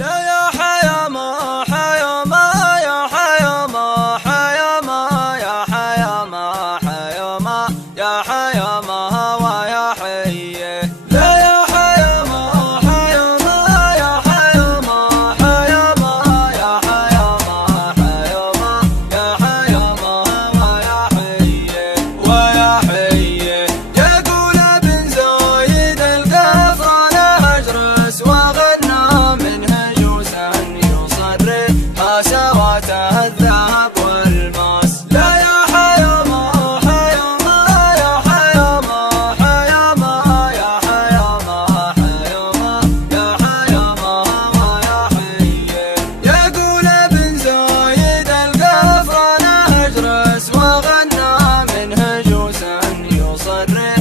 لا يا حياما حياما يا حياما حياما يا حياما حياما يا حياما ويا حيه لا يا حياما حياما يا حياما حياما يا حياما حياما يا حياما ويا حيه ويا حيه يقول ابن زايد القفران اجرس وغنى منه جوسا يصري سواته الذهب والماس لا يا حياما حياما يا حياما حياما يا حياما حياما يا حياما ويا حيه يقول ابن زايد القفران اجرس وغنى منه جوسا يصري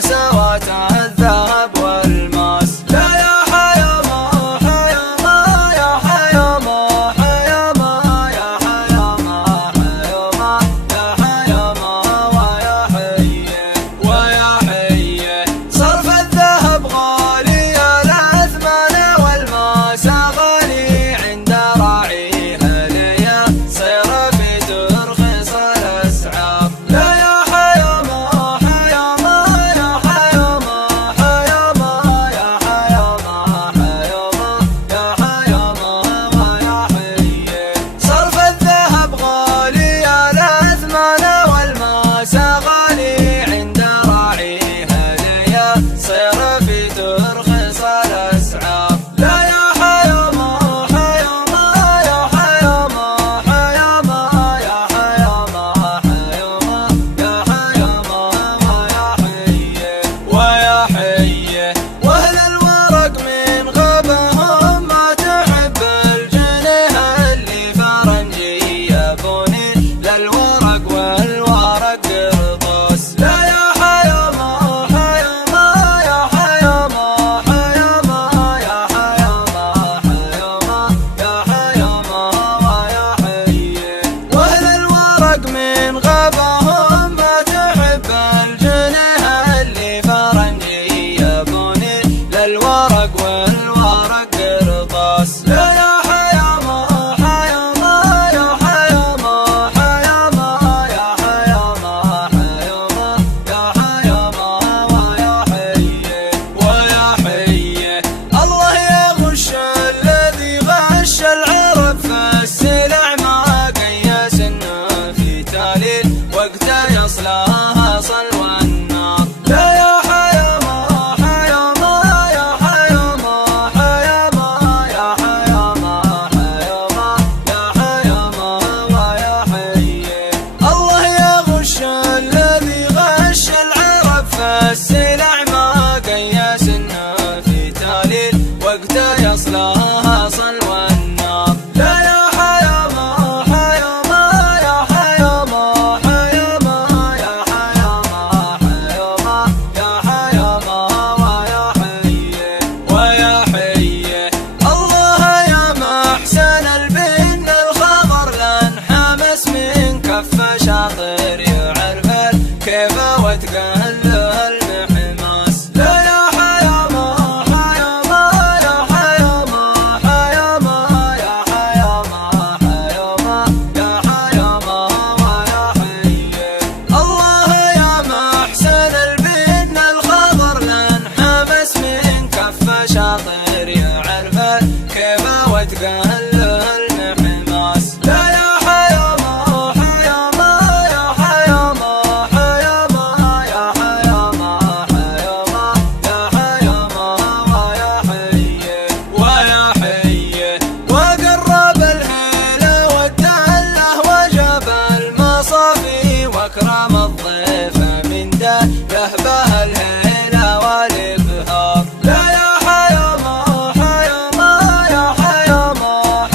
سواته الذهب والماس لا يا حياما حياما يا حياما حياما يا حياما حياما يا حياما ويا حيه ويا حيه صرف الذهب غالي الاثمان والماس غالي عند راعيها ليا صير في ترخيص الاسعار لا يا حياما حياما يا حياما حياما يا حياما حياما يا حياما ويا حيه صرف الذهب غالي الاثمان والماس غالي عند راعيها ليا صير في ترخيص الاسعار لا يا حياما حياما يا حياما حياما يا حياما حياما يا حياما ويا حيه ويا حيه واهل الورق من غبهم ما تحب الجنيه اللي فرنجي يبوني للورق والورق قرطاس لا يا حياما حياما يا حياما حياما يا حياما حياما يا حياما ويا حيه واهل الورق من غبهم ما تحب الجنيه اللي فرنجي يبوني للورق والورق قرطاس لا يا حياما حياما يا حياما حياما يا حياما حياما يا حياما ويا حيه ويا حيه الله يغش الذي غش العرب فالسلع ما قيس انه في تاليل وقته يصلاها صلوى النار لا يا حياما حياما يا حياما حياما يا حياما حياما يا حياما ويا حيه الله يغش الذي غش العرب فالسلع ما قيس انه في تاليل وقته يصلاها صلوى النار لا يا حياما حياما يا حياما حياما يا حياما حياما يا حياما ويا حيه ويا حيه الله يا محسن البن الخضر لانحمس من كف شاطر يعرف كيف وتقله المحماس لا يا حياما حياما يا حياما حياما يا حياما حياما يا حياما ويا حيه الله يا محسن البن الخضر لانحمس من كف شاطر يعرف كيف وتقله المحماس لا يا حياما حياما يا حياما حياما يا حياما حياما يا حياما ويا حيه ويا حيه وقرب الهيله والدله وجاب المصافي واكرم الضيف من ده يهبه الهيله والابهار لا يا حياما حياما يا حياما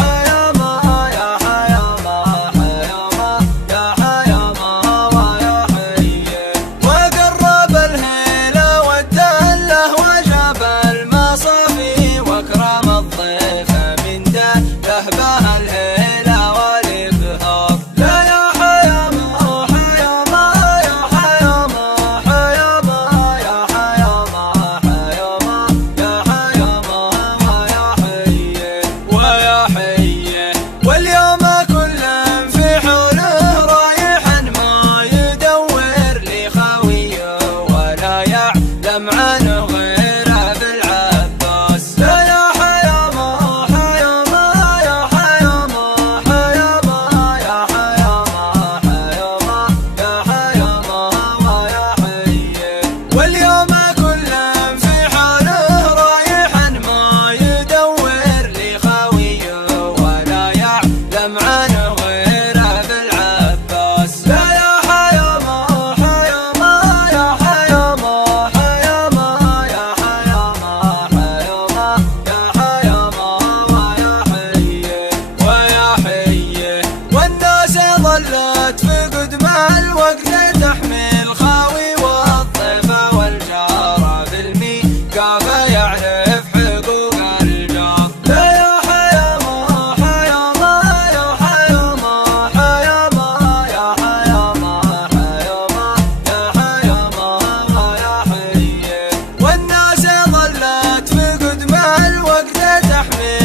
وقت تحميل